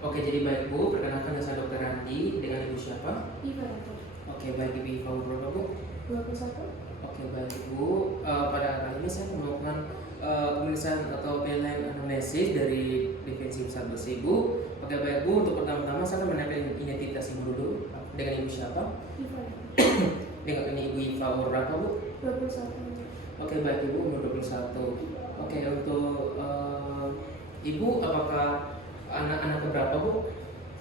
Oke, jadi baik Bu, perkenalkan saya Dokter Randi, dengan Ibu siapa? Iva itu. Oke, baik Ibu Iva, umur berapa Bu? 21. Oke, baik Ibu. Pada kali ini saya melakukan pemeriksaan atau penilaian anamnesis dari defensi besar besi Bu. Oke, baik Bu, untuk pertama-tama saya akan menanyakan identitas Ibu dulu. Dengan Ibu siapa? Iva. Dengan ini Ibu Iva, umur berapa Bu? 21. Oke, baik Ibu, umur 21. Oke, untuk Ibu, apakah anak-anak berapa Bu?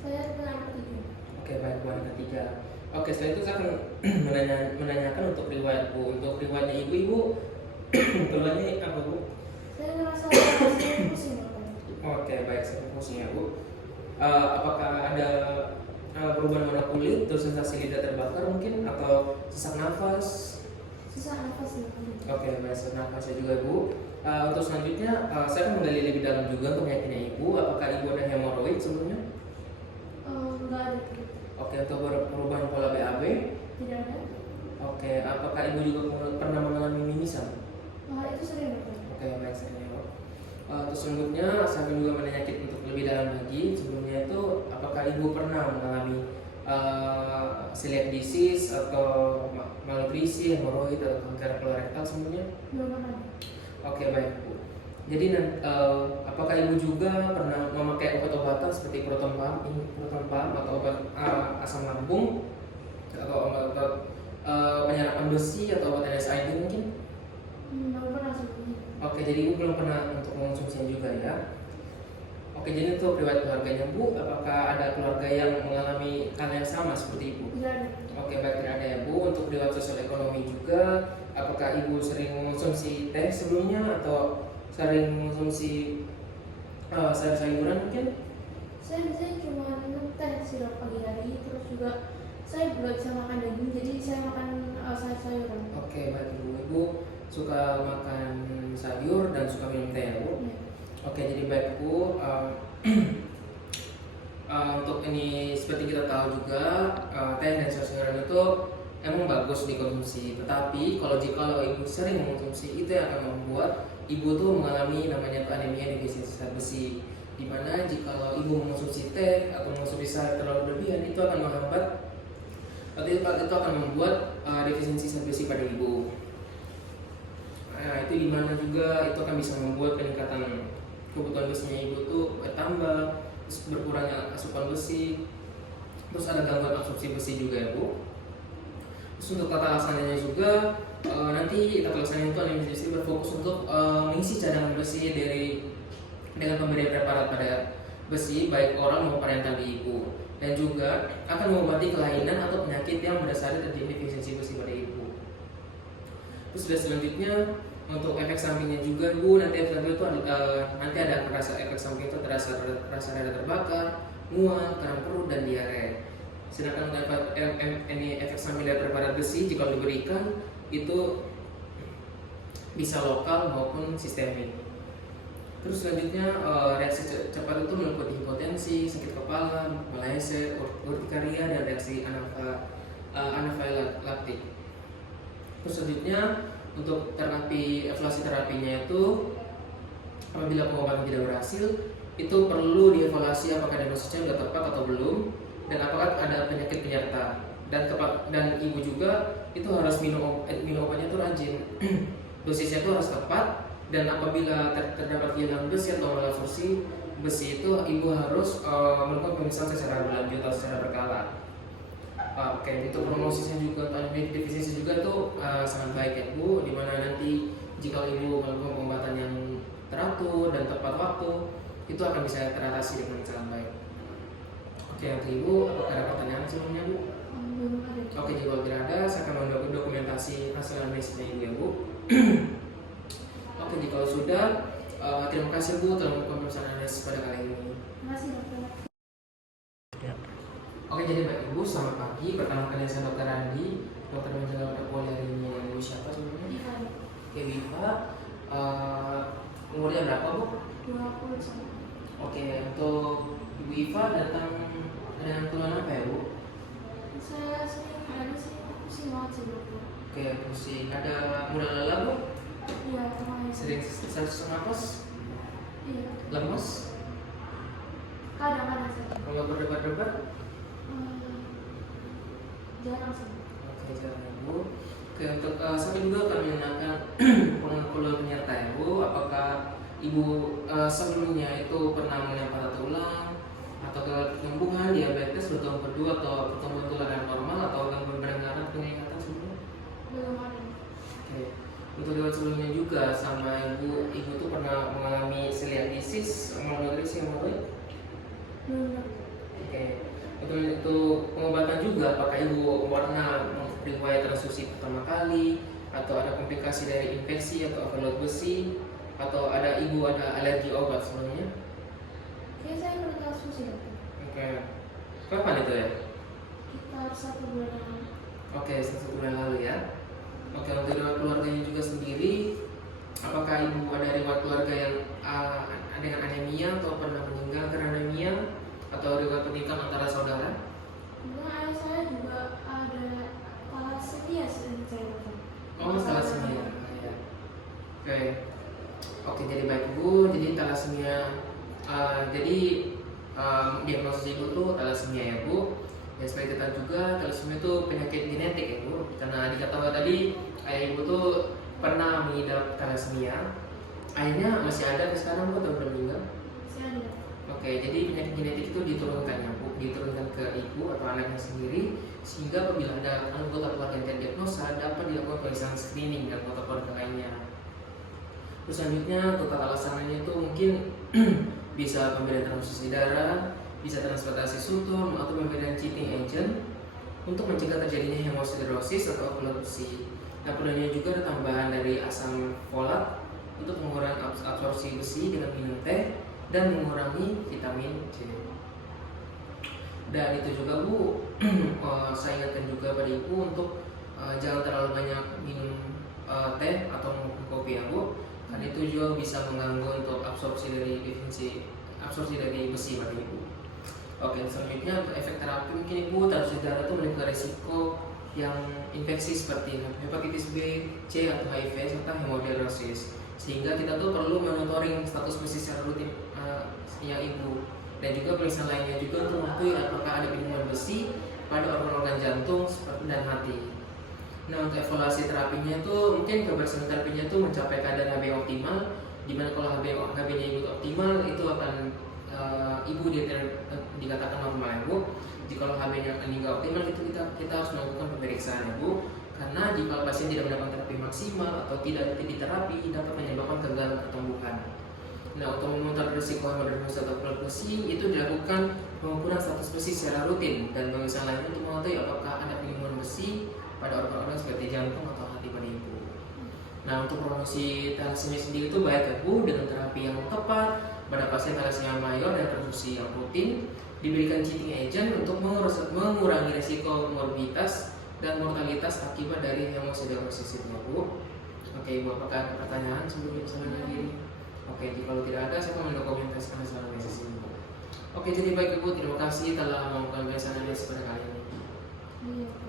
Saya anak ketiga. Oke, baik Bu, anak ketiga. Oke, setelah itu saya akan menanyakan untuk riwayat Bu. Untuk riwayatnya Ibu keluarnya apa Bu? Saya merasa pusing katanya. Oke, baik, saya pusing ya Bu. Apakah ada perubahan warna kulit, terus sensasi lidah terbakar mungkin, atau sesak nafas? Susah nafas ya. Oke, baik, sesak nafas ya juga Bu. Untuk selanjutnya, saya akan menggali lebih dalam juga untuk penyakitnya Ibu. Apakah Ibu ada hemoroid sebelumnya? Enggak ada. Oke, untuk perubahan pola BAB? Tidak ada. Oke, apakah Ibu juga pernah mengalami mimisan? Itu sering dokter. Oke, baik, saya jawab. Terus selanjutnya saya akan juga menanyakan untuk lebih dalam lagi. Sebelumnya itu, apakah Ibu pernah mengalami celiac disease atau malnutrisi, hemoroid atau kanker kolorektal sebelumnya? Belum pernah. Oke, baik Bu. Jadi apakah Ibu juga pernah memakai obat-obatan seperti proton pump atau obat asam lambung atau obat penyerapan besi atau obat NSAID mungkin? Belum pernah sebelumnya. Oke, jadi Ibu belum pernah untuk mengonsumsinya juga ya. Oke, jadi untuk riwayat keluarganya Bu, apakah ada keluarga yang mengalami hal yang sama seperti Ibu? Tidak ada. Oke, baik, tidak ada ya Bu. Untuk riwayat sosial ekonomi juga, apakah Ibu sering mengonsumsi teh sebelumnya atau sering mengonsumsi sayur-sayuran mungkin? Saya biasanya cuma minum teh sirup pagi hari, terus juga saya belum bisa makan daging, jadi saya makan sayur-sayuran. Oke, baik Ibu. Ibu suka makan sayur dan suka minum teh ya Bu? Ya. Oke, jadi baik Bu. Untuk ini seperti kita tahu juga teh dan sayur-sayuran itu emang bagus dikonsumsi. Tetapi kalau Ibu sering mengonsumsi, itu yang akan membuat Ibu tuh mengalami namanya anemia defisiensi zat besi. Dimana jika Ibu mengonsumsi teh atau mengonsumsi sayur terlalu berlebihan, itu akan menghambat atau itu akan membuat defisiensi zat besi pada Ibu. Nah, itu dimana juga itu akan bisa membuat peningkatan kebutuhan besinya Ibu tuh bertambah, terus berkurangnya asupan besi, terus ada gangguan absorpsi besi juga ya Bu. Terus untuk tata laksananya juga nanti tata laksananya itu anestesi berfokus untuk mengisi cadangan besi dengan pemberian preparat pada besi baik oral maupun parental di Ibu, dan juga akan mengobati kelainan atau penyakit yang berdasarkan terjadi defisiensi besi pada Ibu. Terus selanjutnya untuk efek sampingnya juga Bu, nanti efek samping itu nanti ada efek samping itu terasa rada terbakar, mual, kram perut dan diare. Sedangkan untuk efek samping dari preparat besi jika diberikan itu bisa lokal maupun sistemik. Terus selanjutnya reaksi cepat itu meliputi hipotensi, sakit kepala, malaise, urtikaria, dan reaksi anafilaktik. Terus selanjutnya untuk evaluasi terapinya itu apabila pengobatan tidak berhasil, itu perlu dievaluasi apakah diagnosisnya sudah tepat atau belum, dan apakah ada penyakit penyerta, dan Ibu juga itu harus minum obatnya itu rajin. Dosisnya itu harus tepat, dan apabila terdapat kehilangan besi atau malabsorpsi besi itu Ibu harus melakukan pemeriksaan secara berlanjut atau secara berkala. Oke, itu prognosisnya juga untuk defisiensi juga itu sangat baik ya Bu, dimana nanti jika Ibu melakukan pengobatan yang teratur dan tepat waktu, itu akan bisa teratasi dengan sangat baik. Oke, untuk Ibu, apakah ada pertanyaan sebelumnya Bu? Belum ada. Oke, jika tidak ada, saya akan mendokumentasi hasil analisisnya Ibu ya Bu. Oke, jika sudah, terima kasih Bu telah melakukan pemeriksaan analisis pada kali ini. Terima kasih dokter. Oke, jadi baik Ibu, selamat pagi. Pertama kali saya Dokter Randi, dokter menjaga pada poli hari ini. Yang Ibu siapa sebelumnya? Iva. Oke, Iva. Umurnya berapa Bu? 21. Oke, untuk Ibu Iva datang dengan keluhan apa ya Bu? Saya sering ada sih pusing banget sih dokter. Oke, pusing. Ada mudah lelah Bu? Iya, kemarin. Sering sesak nafas? Iya. Lemas? Kadang-kadang saja. Kalau berdebat-debat? Jarang sih. Oke, jarang Ibu. Oke, untuk saya juga akan menanyakan peluang penyerta Ibu. Apakah Ibu sebelumnya itu pernah mengalami patah tulang atau kelumpuhan, diabetes, bertumbuh kedua atau pertumbuhan tulang yang normal atau gangguan pendengaran, penglihatan sebelumnya? Belum ada. Oke. Untuk riwayat sebelumnya juga sama ibu tuh pernah mengalami celiakisis, malnutrisi, hemoroid? Belum ada. Oke. Untuk pengobatan juga, apakah ibu pernah riwayat transfusi pertama kali atau ada komplikasi dari infeksi atau overload besi atau ibu ada alergi obat sebelumnya? Kayaknya saya pernah transfusi dokter. Oke. Kapan itu ya? Sekitar 1 bulan yang lalu. Oke, 1 bulan lalu ya. Oke, untuk riwayat keluarganya juga sendiri, apakah ibu ada riwayat keluarga yang dengan anemia atau pernah meninggal karena anemia atau riwayat pernikahan antara saudara? Kemudian ayah saya juga ada thalassemia sering saya dengar. Oh, thalassemia. Ya. Oke. Oke, jadi baik ibu. Jadi thalassemia, jadi diagnosis ibu tuh thalassemia ya bu. Ya seperti kita juga, thalassemia itu penyakit genetik ya bu. Karena diketahui tadi ayah ibu tuh pernah mengidap thalassemia. Ayahnya masih ada sekarang bu atau belum meninggal? Masih ada. Oke, jadi penyakit genetik itu diturunkan ya bu, diturunkan ke ibu atau anaknya sendiri, sehingga apabila ada anggota keluarga yang terdiagnosa dapat dilakukan pemeriksaan screening dan anggota keluarga lainnya. Terus selanjutnya total alasannya itu mungkin bisa pemberian transfusi darah, bisa transportasi sutur, atau pemberian cheating agent untuk mencegah terjadinya hemosiderosis atau overload besi. Dan perlunya juga ada tambahan dari asam folat untuk mengurangi absorpsi besi dengan minum teh dan mengurangi vitamin C. Dan itu juga bu, saya ingatkan juga pada ibu untuk jangan terlalu banyak minum teh atau kopi ya bu, karena itu juga bisa mengganggu untuk absorpsi dari besi pada ibu. Oke, selanjutnya untuk efek terapi mungkin ibu transfusi darah itu memiliki resiko yang infeksi seperti hepatitis B, C atau HIV serta hemodialisis, sehingga kita tuh perlu monitoring status besi secara rutin yang ibu, dan juga pemeriksaan lainnya juga untuk mengetahui apakah ada penyumbatan besi pada organ-organ jantung dan hati. Nah, untuk evaluasi terapinya itu mungkin keberhasilan terapinya itu mencapai kadar HbA optimal, dimana kalau HbA-nya ibu optimal itu akan ibu dikatakan normal ibu. Jika HbA-nya meninggal optimal itu kita harus melakukan pemeriksaan ibu, karena jika pasien tidak mendapatkan terapi maksimal atau tidak diterapi dapat menyebabkan kegagalan pertumbuhan. Nah, untuk memonitor risiko hemodialisis atau overload besi itu dilakukan pengukuran status besi secara rutin dan pemeriksaan lainnya untuk mengetahui apakah ada penyumbatan besi pada organ-organ seperti jantung atau hati pada ibu. Nah, untuk promosi thalassemia sendiri itu baik ya bu, dengan terapi yang tepat pada pasien thalassemia mayor dan transfusi yang rutin, diberikan cheating agent untuk mengurangi risiko morbiditas dan mortalitas akibat dari hemosiderosis itu ya bu. Oke ibu, apakah ada pertanyaan sebelum kita lanjut? Oke, kalau tidak ada saya akan mendokumentasikan hasil analisis ini. Oke, jadi baik ibu, terima kasih telah melakukan analisis pada kali ini. Iya.